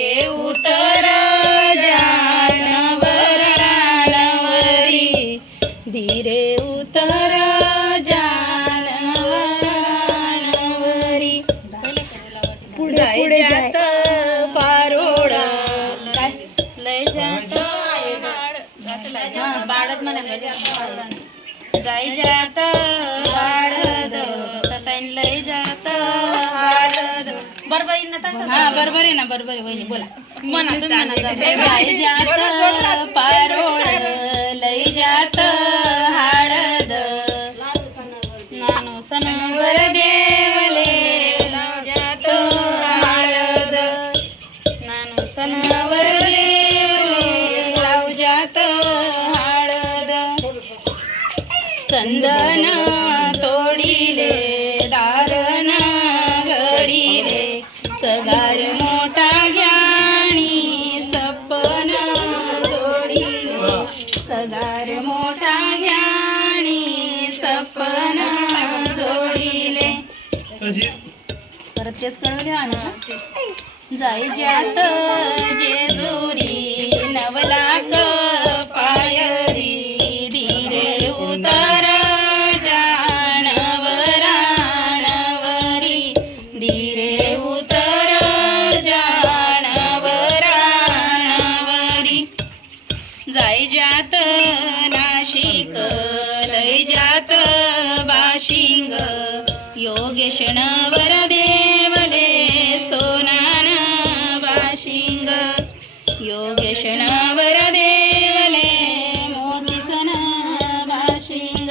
उतर धीरे उतर जानवराणवरी पुढे जात पारोड. लय जात बाळद म्हणा जाई जात ना तसं. हा बरोबर आहे ना बरोबर आहे. वहिनी बोला. म्हणा तुम्ही म्हणा जाई जात पारोड लय जात हळद नानो सनवर देवले लाव जात हळद नानो सनवर देवले लाव जात हळद चंदन तोडिले सगार मोठा ज्ञानी सपन जोडिले. परत तेच कळवले ना जाई जात जेजुरी जात नाशिक लय जात बाशिंग. योगेश नवर देवले सोनान बाशिंग. योगेश नवर देवले मोतीसन बाशिंग.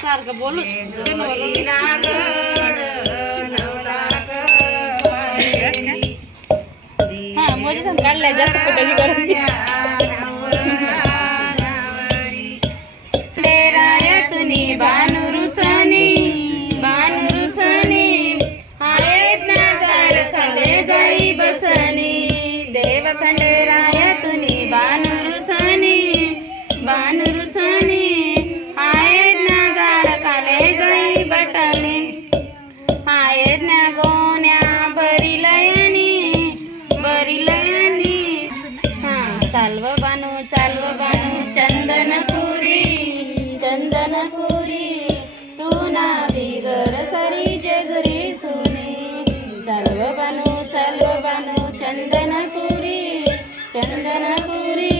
सारखं बोलू हा मोदी सांग काढलाय जास्त कुठे करायची तुनी बानुरुसनी बानुरुसनी आहेत ना झाड खाले जाई बसनी जाई बटनी आहेत ना गोण्या बरी लयनी बरी हा चालव बानू चालव बानू चंदनपुरी चंदनपुरी. तू ना बिगर सरी जगरी सुनी. चालव बानू चालव बानू चंदनपुरी चंदनपुरी.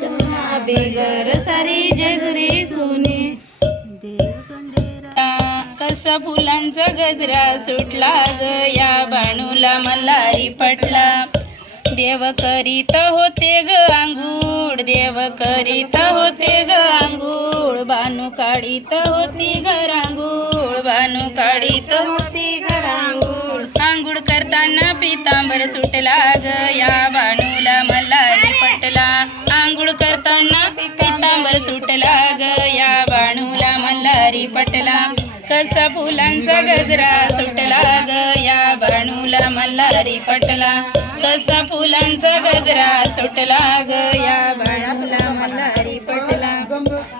तू ना बिगर सरी जगरी असा फुलांचा गजरा सुटला ग. या बाणूला मल्हारी पटला. देव करीत होते ग आंघोळ देव करीत होते ग आंघोळ बानू काढीत होती ग रांगूळ बानू काढीत होती ग रांगूळ आंघोळ करताना पितांबर सुटला ग. या बाणूला कसा फुलांचा गजरा सुटला ग. या बाणूला मल्हारी पटला. कसा फुलांचा गजरा सुटला ग. या बाणूला मल्हारी पटला.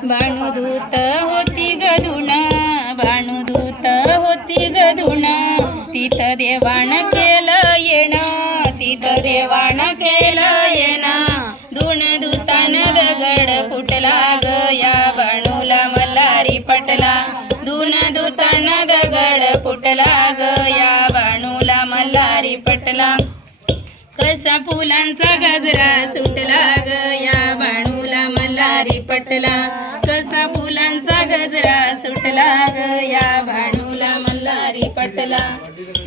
बाणूदूत होती गधुणा बाणूदूत होती गधुणा तिथं देवाण केलं येणं. तिथं देवाण केलं येणं. धुण दूतान दगड फुटला ग. या जसा फुलांचा गजरा सुटला ग या बाणूला मल्हारी पटला. कसा फुलांचा गजरा सुटला ग या बाणूला मल्हारी पटला.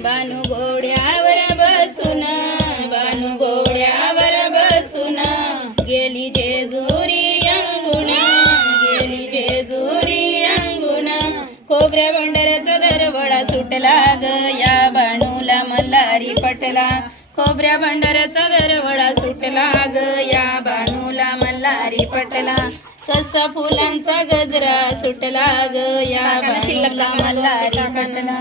बानू घोड्यावर बसून बानू घोड्यावर बसून गेली जेजुरी अंगुणा गेली जेजुरी अंगुणा. खोबऱ्या भंडाऱ्याचा दरवडा सुटला ग या बाणूला मल्हारी पटला. खोबऱ्या भंडाऱ्याचा दरवडा सुटला ग या बाणूला मल्हारी पटला. कसा फुलांचा गजरा सुटला ग या बाणूला मल्हारी पटला.